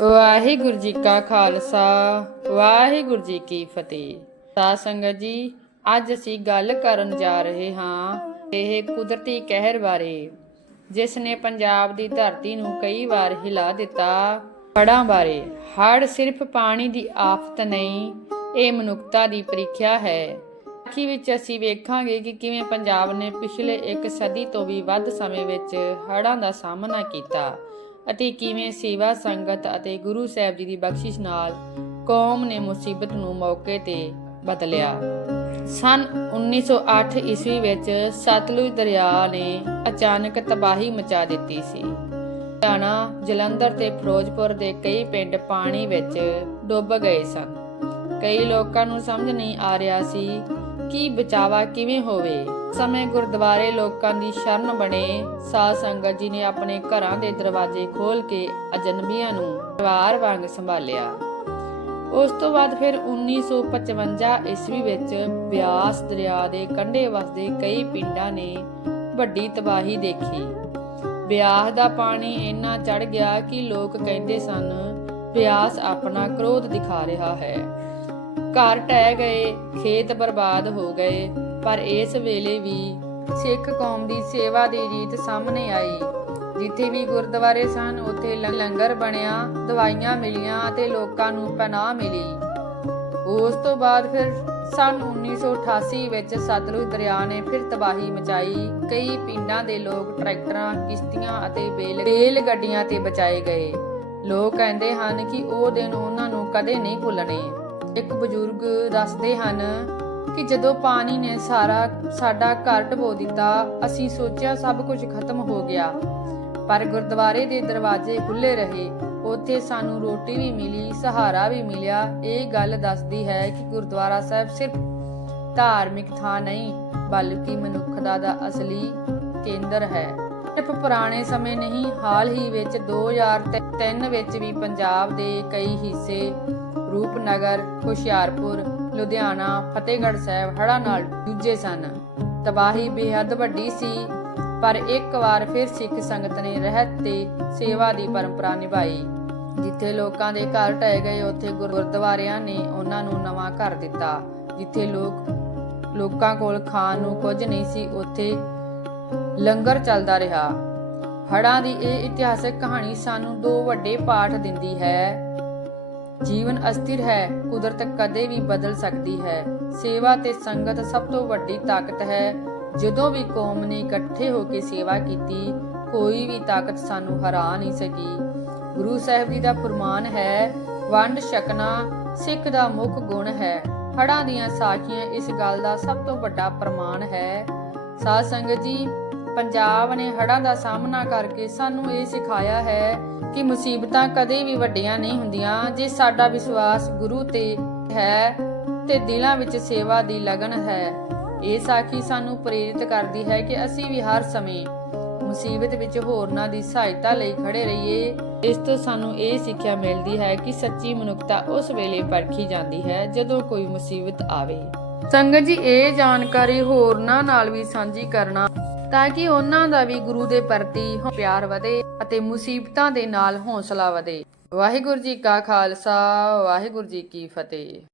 ਵਾਹਿਗੁਰੂ ਜੀ ਕਾ ਖਾਲਸਾ, ਵਾਹਿਗੁਰੂ ਜੀ ਕੀ ਫਤਿਹ। ਸਾਧ ਸੰਗਤ ਜੀ, ਅੱਜ ਅਸੀਂ ਗੱਲ ਕਰਨ ਜਾ ਰਹੇ ਹਾਂ ਇਹ ਕੁਦਰਤੀ ਕਹਿਰ ਬਾਰੇ, ਜਿਸ ਨੇ ਪੰਜਾਬ ਦੀ ਧਰਤੀ ਨੂੰ ਕਈ ਵਾਰ ਹਿਲਾ ਦਿੱਤਾ ਹੜ੍ਹਾਂ ਬਾਰੇ। ਹੜ੍ਹ ਸਿਰਫ ਪਾਣੀ ਦੀ ਆਫਤ ਨਹੀਂ, ਇਹ ਮਨੁੱਖਤਾ ਦੀ ਪ੍ਰੀਖਿਆ ਹੈ। ਅਖੀ ਵਿੱਚ ਅਸੀਂ ਵੇਖਾਂਗੇ ਕਿ ਕਿਵੇਂ ਪੰਜਾਬ ਨੇ ਪਿਛਲੇ ਇੱਕ ਸਦੀ ਤੋਂ ਵੀ ਵੱਧ ਸਮੇਂ ਵਿੱਚ ਹੜ੍ਹਾਂ ਦਾ ਸਾਹਮਣਾ ਕੀਤਾ। ਅਤੇ ਕਿਵੇਂ ਸੇਵਾ ਸੰਗਤ ਅਤੇ ਗੁਰੂ ਸਾਹਿਬ ਜੀ ਦੀ ਬਖਸ਼ਿਸ਼ ਨਾਲ ਕੌਮ ਨੇ ਮੁਸੀਬਤ ਨੂੰ ਮੌਕੇ ਤੇ ਬਦਲਿਆ। ਸਨ 1908 ਈਸਵੀ ਵਿੱਚ ਸਤਲੁਜ ਦਰਿਆ ਨੇ ਅਚਾਨਕ ਤਬਾਹੀ ਮਚਾ ਦਿੱਤੀ ਸੀ। ਹਰਿਆਣਾ, ਜਲੰਧਰ ਤੇ ਫਿਰੋਜ਼ਪੁਰ ਦੇ ਕਈ ਪਿੰਡ ਪਾਣੀ ਵਿੱਚ ਡੁੱਬ ਗਏ ਸਨ। ਕਈ ਲੋਕਾਂ ਨੂੰ ਸਮਝ ਨਹੀਂ ਆ ਰਿਹਾ ਸੀ ਕਿ ਬਚਾਵਾ ਕਿਵੇਂ ਹੋਵੇ? ਸਮੇਂ ਗੁਰਦੁਆਰੇ ਲੋਕਾਂ ਦੀ ਸ਼ਰਨ ਬਣੇ। ਸਾਧ ਸੰਗਤ ਜੀ ਨੇ ਆਪਣੇ ਘਰਾਂ ਦੇ ਦਰਵਾਜ਼ੇ ਖੋਲ ਕੇ ਅਜਨਬੀਆਂ ਨੂੰ ਪਰਿਵਾਰ ਵਾਂਗ ਸੰਭਾਲਿਆ। ਉਸ ਤੋਂ ਬਾਅਦ ਫਿਰ 1955 ਈਸਵੀ ਵਿੱਚ ਬਿਆਸ ਦਰਿਆ ਦੇ ਕੰਢੇ ਵਸਦੇ ਕਈ ਪਿੰਡਾਂ ਨੇ ਵੱਡੀ ਤਬਾਹੀ ਦੇਖੀ। ਬਿਆਸ ਦਾ ਪਾਣੀ ਇੰਨਾ ਚੜ ਗਿਆ ਕਿ ਲੋਕ ਕਹਿੰਦੇ ਸਨ, ਬਿਆਸ ਆਪਣਾ ਕ੍ਰੋਧ ਦਿਖਾ ਰਿਹਾ ਹੈ। ਘਰ ਟਹਿ ਗਏ, ਖੇਤ ਬਰਬਾਦ ਹੋ ਗਏ, ਪਰ ਇਸ ਵੇਲੇ ਵੀ ਸਿੱਖ ਕੌਮ ਦੀ ਸੇਵਾ ਦੀ ਰੀਤ ਸਾਹਮਣੇ ਆਈ। ਜਿੱਥੇ ਵੀ ਗੁਰਦੁਆਰੇ ਸਨ, ਉੱਥੇ ਲੰਗਰ ਬਣਿਆ, ਦਵਾਈਆਂ ਮਿਲੀਆਂ ਤੇ ਲੋਕਾਂ ਨੂੰ ਪਨਾਹ ਮਿਲੀ। ਉਸ ਤੋਂ ਬਾਅਦ ਫਿਰ ਸਨ 1988 ਵਿੱਚ ਸਤਲੁਜ ਦਰਿਆ ਨੇ ਫਿਰ ਤਬਾਹੀ ਮਚਾਈ। ਕਈ ਪਿੰਡਾਂ ਦੇ ਲੋਕ ਟਰੈਕਟਰਾਂ, ਕਿਸ਼ਤੀਆਂ ਅਤੇ ਬੇਲ ਬੇਲ ਗੱਡੀਆਂ ਤੇ ਬਚਾਏ ਗਏ। ਲੋਕ ਕਹਿੰਦੇ ਹਨ ਕਿ ਉਹ ਦਿਨ ਉਹਨਾਂ ਨੂੰ ਕਦੇ ਨਹੀਂ ਭੁੱਲਣੇ। ਇੱਕ ਬਜ਼ੁਰਗ ਦੱਸਦੇ ਹਨ ਕਿ ਜਦੋਂ ਪਾਣੀ ਨੇ ਸਾਰਾ ਸਾਡਾ ਘਰ ਡਬੋ ਦਿੱਤਾ, ਅਸੀਂ ਸੋਚਿਆ ਸਭ ਕੁਝ ਖਤਮ ਹੋ ਗਿਆ। ਪਰ ਗੁਰਦੁਆਰੇ ਦੇ ਦਰਵਾਜ਼ੇ ਖੁੱਲੇ ਰਹੇ। ਉੱਥੇ ਸਾਨੂੰ ਰੋਟੀ ਵੀ ਮਿਲੀ, ਸਹਾਰਾ ਵੀ ਮਿਲਿਆ। ਇਹ ਗੱਲ ਦੱਸਦੀ ਹੈ ਕਿ ਗੁਰਦੁਆਰਾ ਸਾਹਿਬ ਸਿਰਫ ਧਾਰਮਿਕ ਥਾਂ ਨਹੀਂ, ਬਲਕਿ ਮਨੁੱਖਤਾ ਦਾ ਅਸਲੀ ਕੇਂਦਰ ਹੈ। ਸਿਰਫ ਪੁਰਾਣੇ ਸਮੇਂ ਨਹੀਂ, ਹਾਲ ਹੀ ਵਿੱਚ 2003 ਵਿੱਚ ਵੀ ਪੰਜਾਬ ਦੇ ਕਈ ਹਿੱਸੇ ਰੂਪਨਗਰ, ਹੁਸ਼ਿਆਰਪੁਰ, ਲੁਧਿਆਣਾ, ਫਤਿਹਗੜ੍ਹ ਸਾਹਿਬ ਹੜ੍ਹਾਂ ਨਾਲ ਜੂਝੇ ਸਨ। ਤਬਾਹੀ ਬੇਹੱਦ ਵੱਡੀ ਸੀ, ਪਰ ਇੱਕ ਵਾਰ ਫਿਰ ਸਿੱਖ ਸੰਗਤ ਨੇ ਰਹਿਤ ਤੇ ਸੇਵਾ ਦੀ ਪਰੰਪਰਾ ਨਿਭਾਈ। ਜਿੱਥੇ ਲੋਕਾਂ ਦੇ ਘਰ ਢਹਿ ਗਏ, ਉੱਥੇ ਗੁਰਦੁਆਰਿਆਂ ਨੇ ਉਹਨਾਂ ਨੂੰ ਨਵਾਂ ਘਰ ਦਿੱਤਾ। ਜਿੱਥੇ ਲੋਕ, ਲੋਕਾਂ ਕੋਲ ਖਾਣ ਨੂੰ ਕੁਝ ਨਹੀਂ ਸੀ, ਉੱਥੇ ਲੰਗਰ ਚੱਲਦਾ ਰਿਹਾ। ਹੜਾਂ ਦੀ ਇਹ ਇਤਿਹਾਸਕ ਕਹਾਣੀ ਸਾਨੂੰ ਦੋ ਵੱਡੇ ਪਾਠ ਦਿੰਦੀ ਹੈ। ਜੀਵਨ ਅਸਥਿਰ ਹੈ, ਕੁਦਰਤ ਕਦੇ ਵੀ ਬਦਲ ਸਕਦੀ ਹੈ। ਸੇਵਾ ਤੇ ਸੰਗਤ ਸਭ ਤੋਂ ਵੱਡੀ ਤਾਕਤ ਹੈ। ਜਦੋਂ ਵੀ ਕੌਮ ਨੇ ਇਕੱਠੇ ਹੋ ਕੇ ਸੇਵਾ ਕੀਤੀ, ਕੋਈ ਵੀ ਤਾਕਤ ਸਾਨੂੰ ਹਰਾ ਨਹੀਂ ਸਕੀ। ਗੁਰੂ ਸਾਹਿਬ ਜੀ ਦਾ ਫਰਮਾਨ ਹੈ, ਵੰਡ ਛਕਣਾ ਸਿੱਖ ਦਾ ਮੁੱਖ ਗੁਣ ਹੈ। ਹੜਾਂ ਦੀਆਂ ਸਾਖੀਆਂ ਇਸ ਗੱਲ ਦਾ ਸਭ ਤੋਂ ਵੱਡਾ ਪ੍ਰਮਾਣ ਹੈ। ਸਾਧ ਸੰਗਤ ਜੀ ਪੰਜਾਬ ਨੇ ਹੜ੍ਹਾਂ ਦਾ ਸਾਹਮਣਾ ਕਰਕੇ ਸਾਨੂੰ ਇਹ ਸਿਖਾਇਆ ਹੈ ਕਿ ਮੁਸੀਬਤਾਂ ਕਦੇ ਵੀ ਵੱਡੀਆਂ ਨਹੀਂ ਹੁੰਦੀਆਂ। ਜੇ ਸਾਡਾ ਵਿਸ਼ਵਾਸ ਗੁਰੂ ਤੇ ਹੈ ਤੇ ਦਿਲਾਂ ਵਿੱਚ ਸੇਵਾ ਦੀ ਲਗਨ ਹੈ। ਇਹ ਸਾਖੀ ਸਾਨੂੰ ਪ੍ਰੇਰਿਤ ਕਰਦੀ ਹੈ ਕਿ ਅਸੀਂ ਵੀ ਹਰ ਸਮੇਂ ਮੁਸੀਬਤ ਵਿੱਚ ਹੋਰਨਾਂ ਦੀ ਸਹਾਇਤਾ ਲਈ ਖੜੇ ਰਹੀਏ। ਇਸ ਤੋਂ ਸਾਨੂੰ ਇਹ ਸਿੱਖਿਆ ਮਿਲਦੀ ਹੈ ਕਿ ਸੱਚੀ ਮਨੁੱਖਤਾ ਉਸ ਵੇਲੇ ਪਰਖੀ ਜਾਂਦੀ ਹੈ ਜਦੋਂ ਕੋਈ ਮੁਸੀਬਤ ਆਵੇ। ਸੰਗਤ ਜੀ, ਇਹ ਜਾਣਕਾਰੀ ਹੋਰਨਾਂ ਨਾਲ ਵੀ ਸਾਂਝੀ ਕਰਨਾ ਤਾਂ ਕਿ ਉਹਨਾਂ ਦਾ ਵੀ ਗੁਰੂ ਦੇ ਪ੍ਰਤੀ ਪਿਆਰ ਵਧੇ ਅਤੇ ਮੁਸੀਬਤਾਂ ਦੇ ਨਾਲ ਹੌਸਲਾ ਵਧੇ। ਵਾਹਿਗੁਰੂ ਜੀ ਕਾ ਖਾਲਸਾ, ਵਾਹਿਗੁਰੂ ਜੀ ਕੀ ਫਤਿਹ।